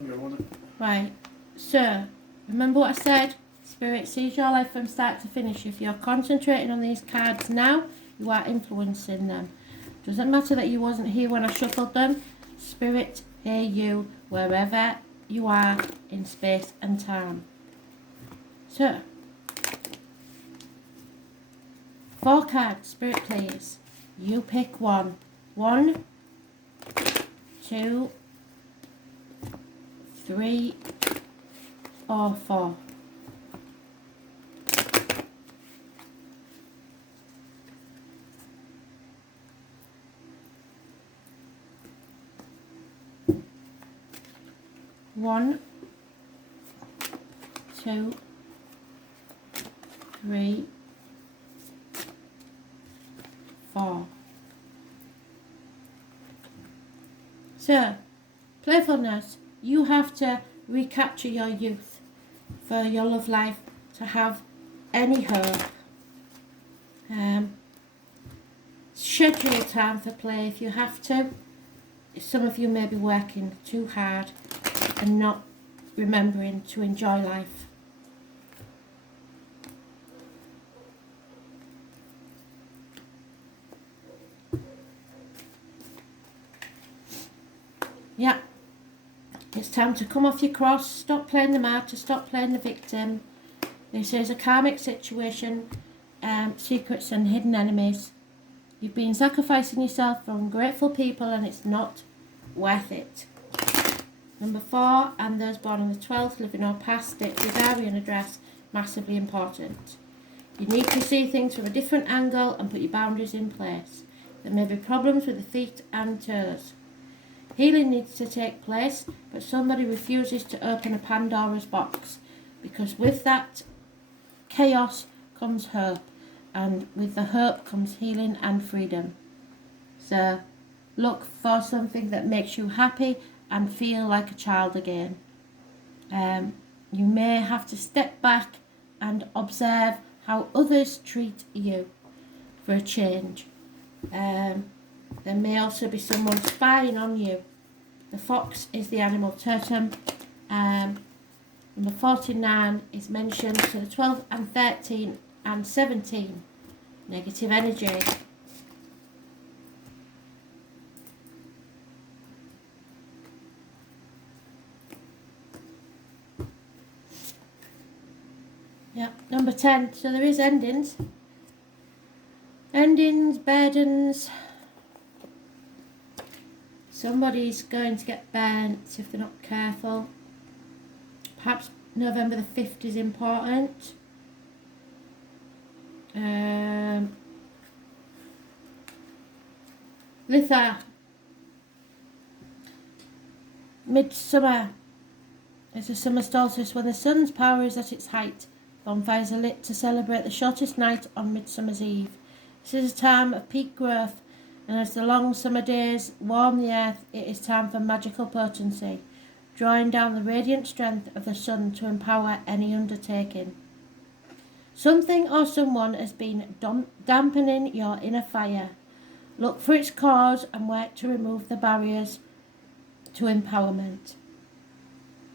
Right, so remember what I said? Spirit sees your life from start to finish. If you're concentrating on these cards now, you are influencing them. Doesn't matter that you wasn't here when I shuffled them. Spirit hear you wherever you are in space and time. So, 4 cards, Spirit please. You pick one. 1, 2, 3, or 4. One, 2, 3, 4. So, playfulness. You have to recapture your youth for your love life to have any hope. Schedule time for play if you have to. Some of you may be working too hard and not remembering to enjoy life. Yeah, it's time to come off your cross, stop playing the martyr, stop playing the victim. This is a karmic situation, secrets and hidden enemies. You've been sacrificing yourself for ungrateful people and it's not worth it. Number 4, and those born on the 12th, living or past, state Bulgarian address, massively important. You need to see things from a different angle and put your boundaries in place. There may be problems with the feet and toes. Healing needs to take place, but somebody refuses to open a Pandora's box, because with that chaos comes hope, and with the hope comes healing and freedom. So look for something that makes you happy and feel like a child again. You may have to step back and observe how others treat you for a change. There may also be someone spying on you. The fox is the animal totem. Number 49 is mentioned, so the 12 and 13 and 17. Negative energy. Yeah, number 10. So there is endings. Endings, burdens. Somebody's going to get burnt if they're not careful. Perhaps November the 5th is important. Litha. Midsummer. It's a summer solstice when the sun's power is at its height. Bonfires are lit to celebrate the shortest night on Midsummer's Eve. This is a time of peak growth, and as the long summer days warm the earth, it is time for magical potency, drawing down the radiant strength of the sun to empower any undertaking. Something or someone has been dampening your inner fire. Look for its cause and work to remove the barriers to empowerment.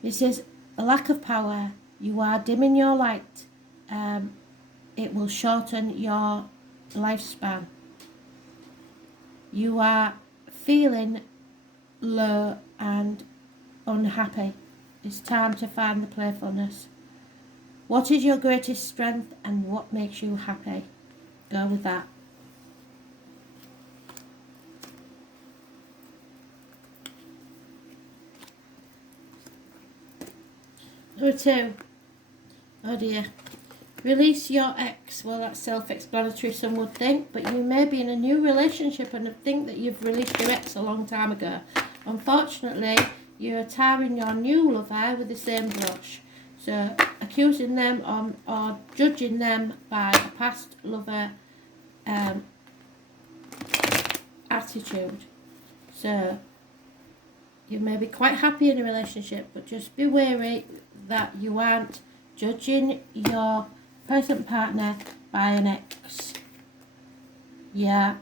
This is a lack of power. You are dimming your light. It will shorten your lifespan. You are feeling low and unhappy. It's time to find the playfulness. What is your greatest strength and what makes you happy? Go with that. Number 2. Oh dear. Release your ex. Well, that's self-explanatory, some would think, but you may be in a new relationship and think that you've released your ex a long time ago. Unfortunately, you're tarring your new lover with the same brush. So, accusing them or judging them by a past lover attitude. So, you may be quite happy in a relationship, but just be wary that you aren't judging your present partner by an ex. Yeah,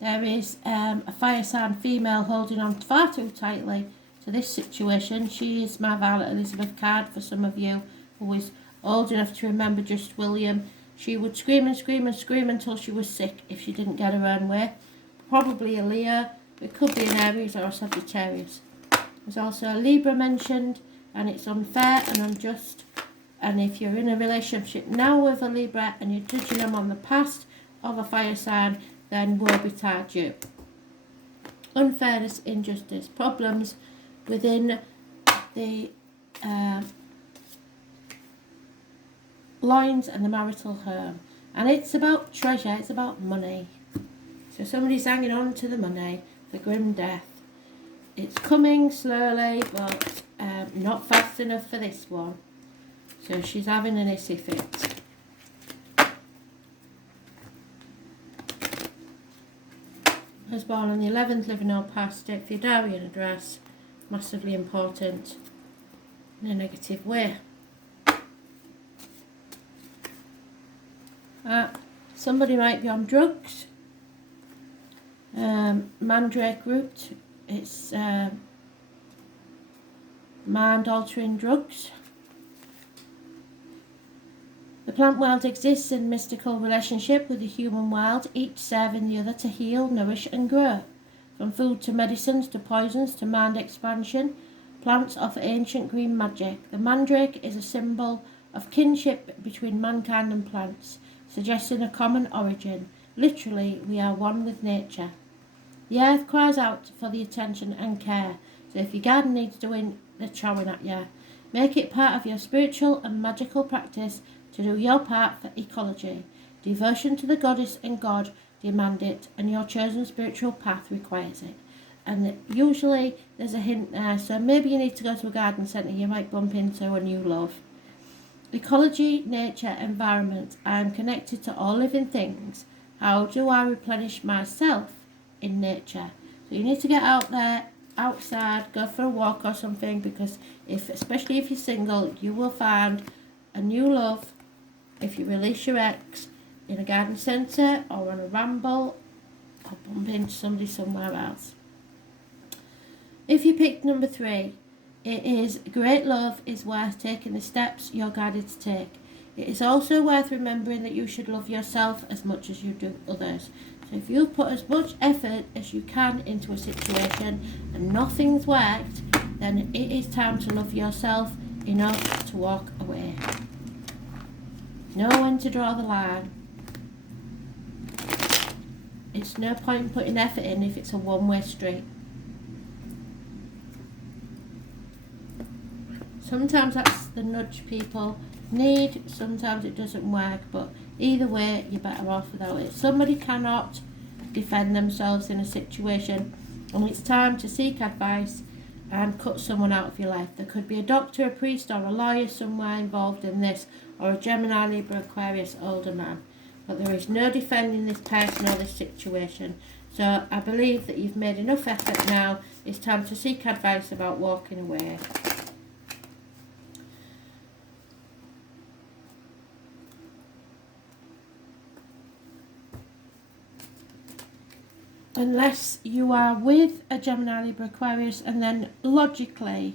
there is a fire sign female holding on far too tightly to this situation. She is my Violet Elizabeth card for some of you who is old enough to remember Just William. She would scream and scream and scream until she was sick if she didn't get her own way. Probably a Leo. It could be an Aries or a Sagittarius. There's also a Libra mentioned, and it's unfair and unjust. And if you're in a relationship now with a Libra and you're judging them on the past of a fire sign, then woe betide you. Unfairness, injustice, problems within the lines and the marital home. And it's about treasure, it's about money. So somebody's hanging on to the money for grim death. It's coming slowly, but not fast enough for this one. So she's having an issy fit. Was born on the 11th, living or past it, for your diary and address. Massively important in a negative way. Somebody might be on drugs. Mandrake root. It's mind-altering drugs. The plant world exists in mystical relationship with the human world, each serving the other to heal, nourish and grow. From food to medicines to poisons to mind expansion, plants offer ancient green magic. The mandrake is a symbol of kinship between mankind and plants, suggesting a common origin. Literally, we are one with nature. The earth cries out for the attention and care, so if your garden needs doing, they're chowing at you. Make it part of your spiritual and magical practice to do your part for ecology. Devotion to the goddess and God demand it, and your chosen spiritual path requires it. And usually there's a hint there, so maybe you need to go to a garden centre, you might bump into a new love. Ecology, nature, environment. I am connected to all living things. How do I replenish myself in nature? So you need to get out there, outside, go for a walk or something, because especially if you're single, you will find a new love if you release your ex in a garden centre or on a ramble or bump into somebody somewhere else. If you picked number 3, it is great love is worth taking the steps you're guided to take. It is also worth remembering that you should love yourself as much as you do others. So if you put as much effort as you can into a situation and nothing's worked, then it is time to love yourself enough to walk away. Know when to draw the line. It's no point in putting effort in if it's a one-way street. Sometimes that's the nudge people need, sometimes it doesn't work, but either way you're better off without it. Somebody cannot defend themselves in a situation, and it's time to seek advice and cut someone out of your life. There could be a doctor, a priest or a lawyer somewhere involved in this, or a Gemini, Libra, Aquarius older man. But there is no defending this person or this situation. So I believe that you've made enough effort now. It's time to seek advice about walking away. Unless you are with a Gemini, Libra, Aquarius, and then logically,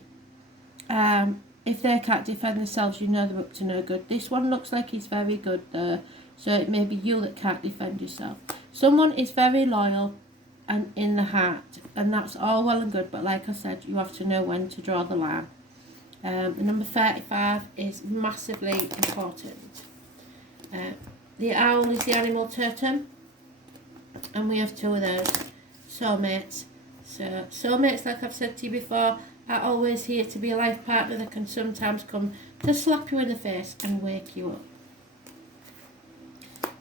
if they can't defend themselves, you know they're up to no good. This one looks like he's very good though, so it may be you that can't defend yourself. Someone is very loyal and in the heart, and that's all well and good, but like I said, you have to know when to draw the line. The number 35 is massively important. The owl is the animal totem, and we have 2 of those. Soulmates. So soulmates, like I've said to you before, are always here to be a life partner that can sometimes come to slap you in the face and wake you up.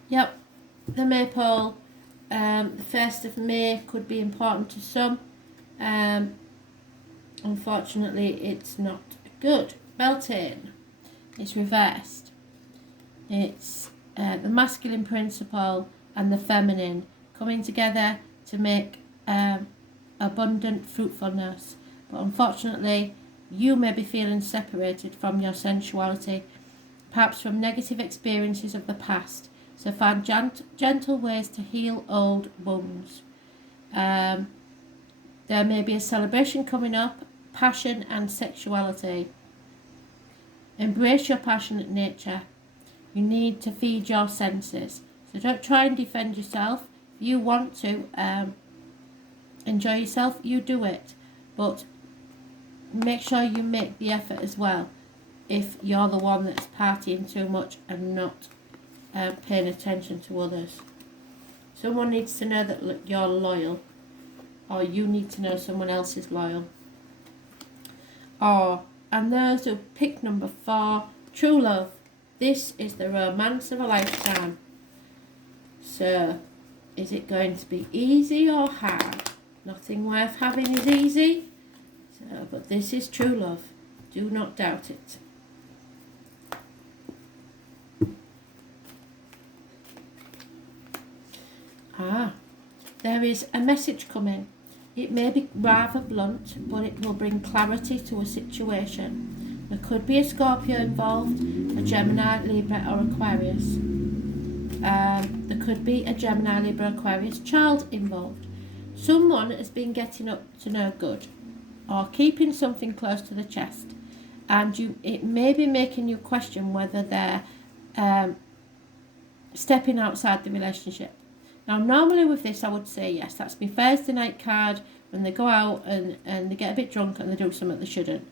Yep, the maypole, the 1st of May could be important to some. Unfortunately, it's not good. Beltane, it's reversed. It's the masculine principle and the feminine coming together to make abundant fruitfulness. But unfortunately, you may be feeling separated from your sensuality, perhaps from negative experiences of the past. So find gentle ways to heal old wounds. There may be a celebration coming up, passion and sexuality. Embrace your passionate nature. You need to feed your senses. So don't try and defend yourself. If you want to enjoy yourself, you do it. But make sure you make the effort as well if you're the one that's partying too much and not paying attention to others. Someone needs to know that you're loyal, or you need to know someone else is loyal. And those who pick number 4, true love. This is the romance of a lifetime. So, is it going to be easy or hard? Nothing worth having is easy. So, but this is true love. Do not doubt it. There is a message coming. It may be rather blunt, but it will bring clarity to a situation. There could be a Scorpio involved, a Gemini, Libra or Aquarius. There could be a Gemini, Libra, Aquarius child involved. Someone has been getting up to no good or keeping something close to the chest, and it may be making you question whether they're stepping outside the relationship. Now, normally with this, I would say yes, that's my Thursday night card when they go out and they get a bit drunk and they do something they shouldn't.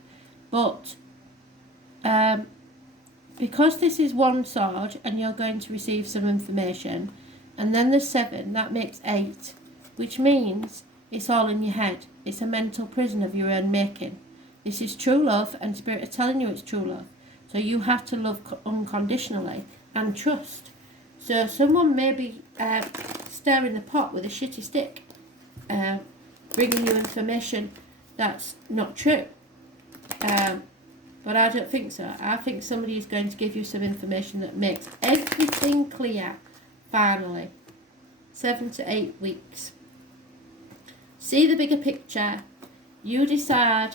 But because this is one sword and you're going to receive some information, and then there's 7, that makes 8, which means it's all in your head. It's a mental prison of your own making. This is true love, and Spirit are telling you it's true love. So you have to love unconditionally and trust. So someone may be stirring the pot with a shitty stick, bringing you information that's not true. But I don't think so. I think somebody is going to give you some information that makes everything clear, finally. 7 to 8 weeks. See the bigger picture. You decide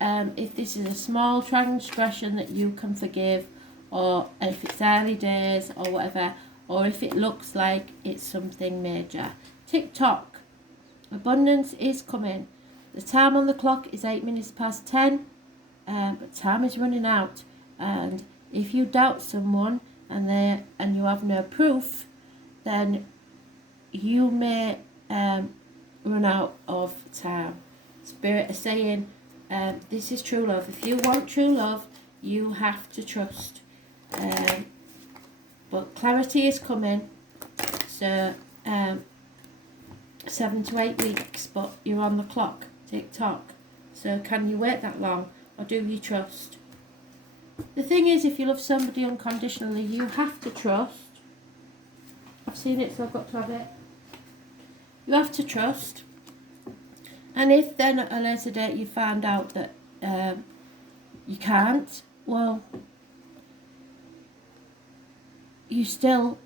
if this is a small transgression that you can forgive, or if it's early days or whatever, or if it looks like it's something major. Tick-tock. Abundance is coming. The time on the clock is 8 minutes past 10, but time is running out. And if you doubt someone and you have no proof, then you may run out of time. Spirit is saying this is true love. If you want true love, you have to trust. But clarity is coming. So 7 to 8 weeks, but you're on the clock. Tick-tock. So can you wait that long, or do you trust? The thing is, if you love somebody unconditionally, you have to trust. I've seen it, so I've got to have it. You have to trust. And if then at a later date you find out that you can't, well, you still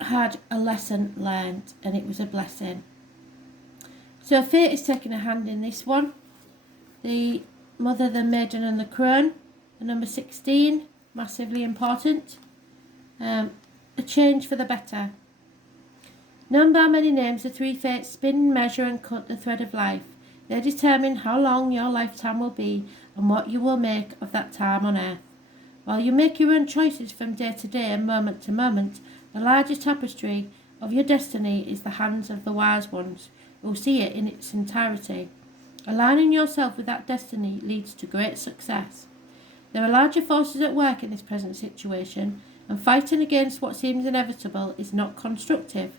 had a lesson learned, and it was a blessing. So fate is taking a hand in this one. The Mother, the Maiden and the Crone, the number 16, massively important. A change for the better. Known by many names, the 3 fates spin, measure and cut the thread of life. They determine how long your lifetime will be and what you will make of that time on earth. While you make your own choices from day to day and moment to moment, the larger tapestry of your destiny is the hands of the wise ones who see it in its entirety. Aligning yourself with that destiny leads to great success. There are larger forces at work in this present situation, and fighting against what seems inevitable is not constructive.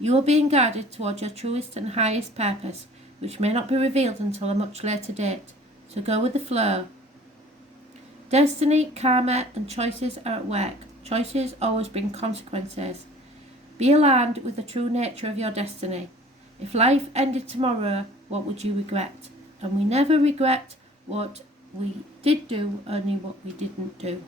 You are being guided towards your truest and highest purpose, which may not be revealed until a much later date. So go with the flow. Destiny, karma, and choices are at work. Choices always bring consequences. Be aligned with the true nature of your destiny. If life ended tomorrow, what would you regret? And we never regret what we did do, only what we didn't do.